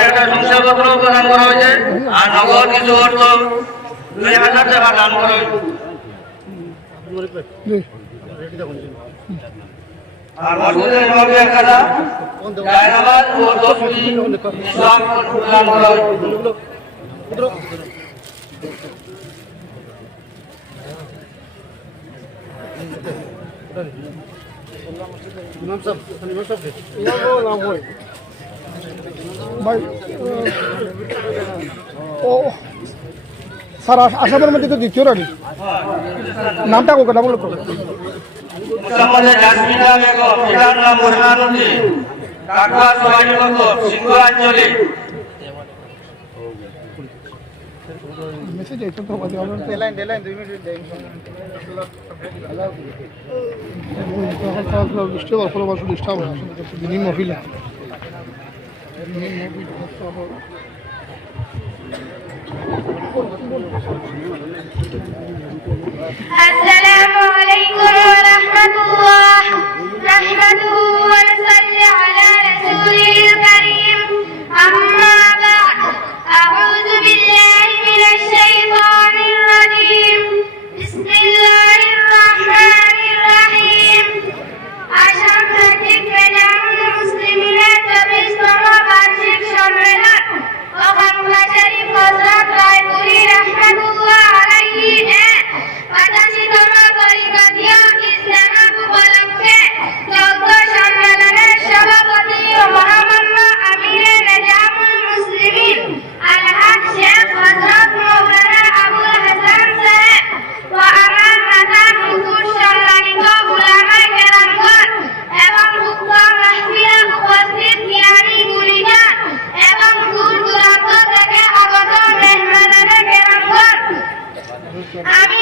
একটা শংসাপত্র প্রদান করা হয়েছে আর নগদ কিছু অর্থ দুই হাজার টাকা দান করা আর মসজিদের নবাবী একাদা ডায়নাবাদ ও দশটি ইসলাম প্রদান করা হয়েছে আসামের মধ্যে তো দ্বিতীয় রানি নামটা কোক ডাবল করো সবাই সিংহ আঞ্চলিক বলছি যে একটু কমাতে হবে ডেলাইন ডেলাইন দুই মিনিট বৃষ্টি হওয়ার ফলে বছর ডিস্টার্ব হয় দিনই মহিলা আসসালামু 阿弥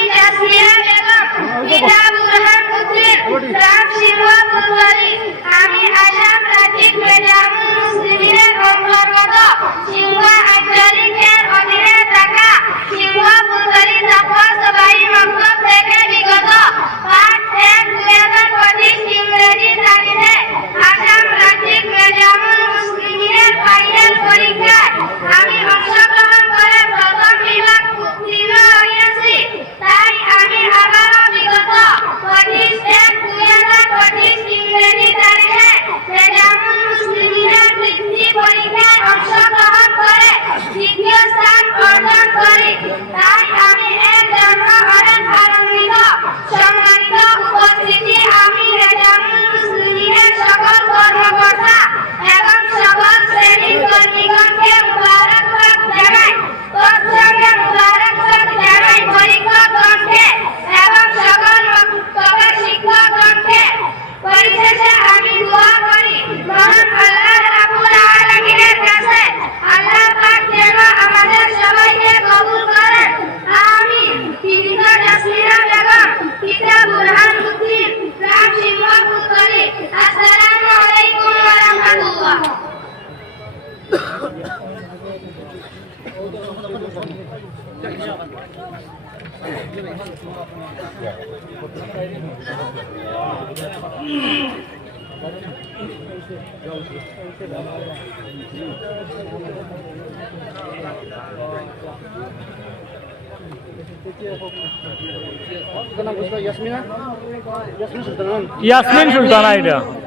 यास्मिन सुल्ताना आइडिया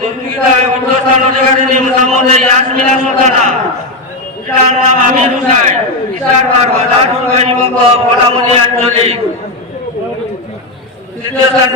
বক্তৃতায় অধ্যস্থান অধিকারী নিমসামতে ইয়াসমিনা সুলতানা পিতার নাম আমির হুসাইন পিতার ঘর বাজার দুর্গাজীবঙ্গ কলামতি আঞ্চলিক তৃতীয় স্থান